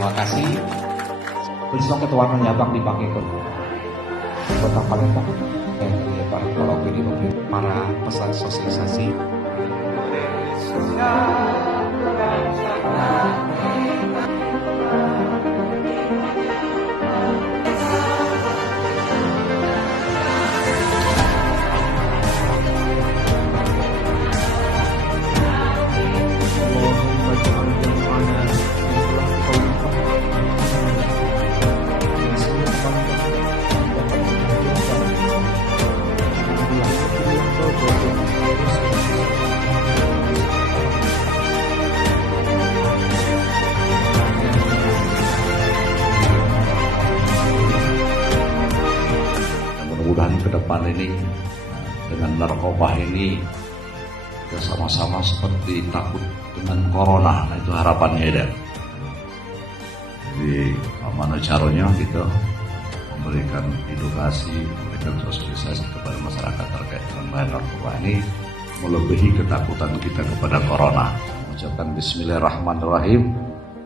Terima kasih. Bersama ketua menyabang dipakai ke kota Palembang dan para kolog ini para pesan sosialisasi. Mudah-mudahan ke depan ini dengan narkoba ini kita sama-sama seperti takut dengan corona. Nah, itu harapannya ya. Jadi mana caranya gitu memberikan edukasi, memberikan sosialisasi kepada masyarakat terkait dengan bahaya narkoba ini melebihi ketakutan kita kepada corona. Mengucapkan Bismillahirrahmanirrahim.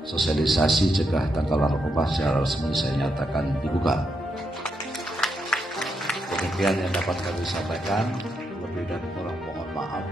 Sosialisasi cegah tangkal narkoba secara resmi saya nyatakan dibuka. Demikian yang dapat kami sampaikan, lebih dan kurang mohon maaf.